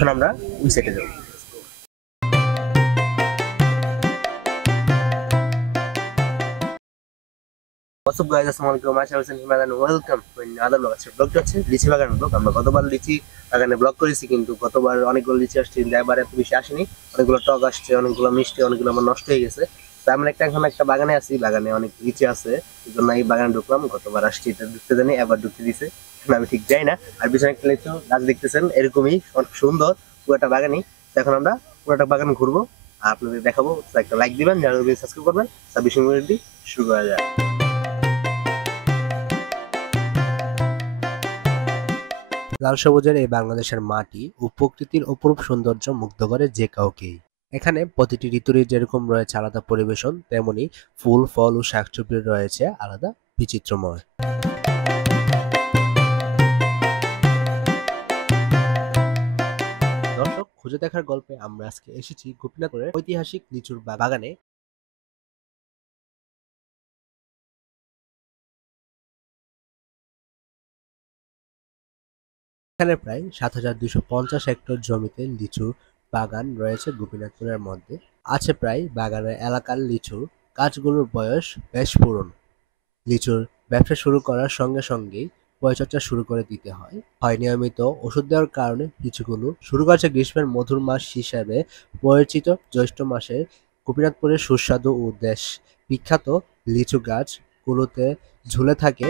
এখন আমরা ওই সাইডে যাবো। হোয়াটসঅ্যাপ গাইস, আসসালামু আলাইকুম। আশা করছেন Himalayan welcome to other blog. আছে ব্লগটা হচ্ছে লিচি বাগান ব্লগ। আমরা গতবার লিচি বাগানে ব্লগ করেছি, কিন্তু গতবার অনেকগুলো লিচি আসছে, এবার এত বেশি আসেনি। অনেকগুলো টক আসছে, অনেকগুলো মিষ্টি, অনেকগুলো আমার নষ্ট হয়ে গেছে। তো আমরা এখন একটা বাগানে আছি, বাগানে অনেক লিচি আছে, এই জন্য এই বাগানে ঢুকলাম। গতবার আসছি, এটা ঢুকতে জানি, এবার ঢুকতে দিছে, আমি ঠিক যাই না। আর পিছনে একটা লিচু গাছ দেখতেছেন, এরকমই অনেক সুন্দর পুরোটা বাগানই। তো এখন আমরা পুরোটা বাগান ঘুরবো আর আপনাদের দেখাবো। তো একটা লাইক দিবেন, যারা সাবস্ক্রাইব করবেন। 26 মিনিট শুরু করা যায়। লাল সবুজের এই বাংলাদেশের মাটি ও প্রকৃতির অপরূপ সৌন্দর্য মুগ্ধ করে যে কাউকেই। এখানে প্রতিটি ঋতুরই যেরকম রয়েছে আলাদা পরিবেশন, তেমনি ফুল, ফল ও শাকসবজির রয়েছে আলাদা বিচিত্রময়। দর্শক, খুঁজে দেখার গল্পে আমরা আজকে এসেছি গোপীনাথপুরের ঐতিহাসিক লিচুর বাগানে। এখানে প্রায় ৭,২৫০ হেক্টর জমিতে লিচু বাগান রয়েছে গোপীনাথপুরের মধ্যে। আছে প্রায় বাগানের এলাকার লিচু গাছগুলোর বয়স বেশ পুরনো। লিচুর ব্যবসা শুরু করার সঙ্গে সঙ্গেই পরিচর্যা শুরু করে দিতে হয়। নিয়মিত ওষুধ দেওয়ার কারণে লিচুগুলো শুরু করেছে গ্রীষ্মের মধুর মাস হিসেবে পরিচিত জ্যৈষ্ঠ মাসে। গোপীনাথপুরের সুস্বাদু ও দেশ বিখ্যাত লিচু গাছগুলোতে ঝুলে থাকে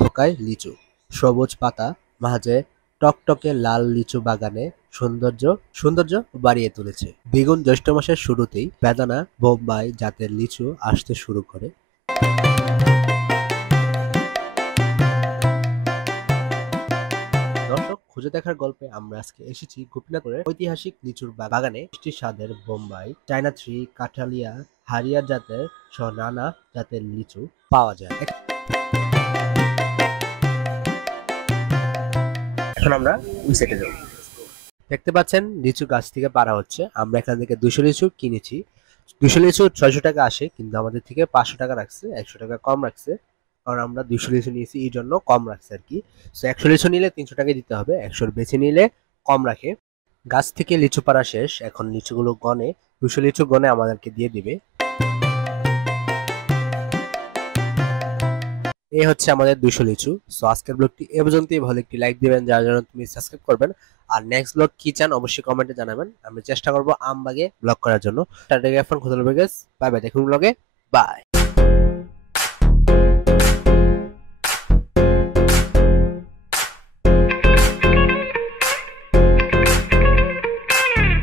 থোকায় লিচু। সবুজ পাতা মাঝে টকটকে লাল লিচু বাগানে সৌন্দর্য সৌন্দর্য বাড়িয়ে তুলেছে। দ্বিগুণ জ্যৈষ্ঠ মাসের শুরুতেই বেদানা বোম্বাই জাতের লিচু আসতে শুরু করে। দর্শক, খুঁজে দেখার গল্পে আমরা আজকে এসেছি গোপীনাথপুরের ঐতিহাসিক লিচুর বাগানে। মিষ্টি স্বাদের বোম্বাই, চায়না থ্রি, কাঠালিয়া, হারিয়ার জাতের সহ নানা জাতের লিচু পাওয়া যায়। এখন আমরা ওই সাইডে যাব। দেখতে পাচ্ছেন লিচু গাছ থেকে পাড়া হচ্ছে। আমরা এখান থেকে 200 লিচু কিনেছি। 200 লিচু 600 টাকা আসে, কিন্তু আমাদের থেকে 500 টাকা রাখছে, 100 টাকা কম রাখছে। কারণ আমরা 200 লিচু নিয়েছি, এই জন্য কম রাখছে আর কি। সো 100 লিচু নিলে 300 টাকা দিতে হবে, 100 বেশি নিলে কম রাখে। গাছ থেকে লিচু পাড়া শেষ, এখন লিচুগুলো গনে 200 লিচু গনে আমাদেরকে দিয়ে দিবে। এই হচ্ছে আমাদের 200 লিচু। সো আজকের ব্লগটি এ পর্যন্তই। ভালো একটি লাইক দিবেন, যার জন্য তুমি সাবস্ক্রাইব করবেন। আর নেক্সট ব্লগ কি চান অবশ্যই কমেন্টে জানাবেন। আমি চেষ্টা করবো আমবাগে ব্লগ করার জন্য। টাটা, এখন খোদা হাফেজ, বাই বাই, দেখুন ব্লগে, বাই।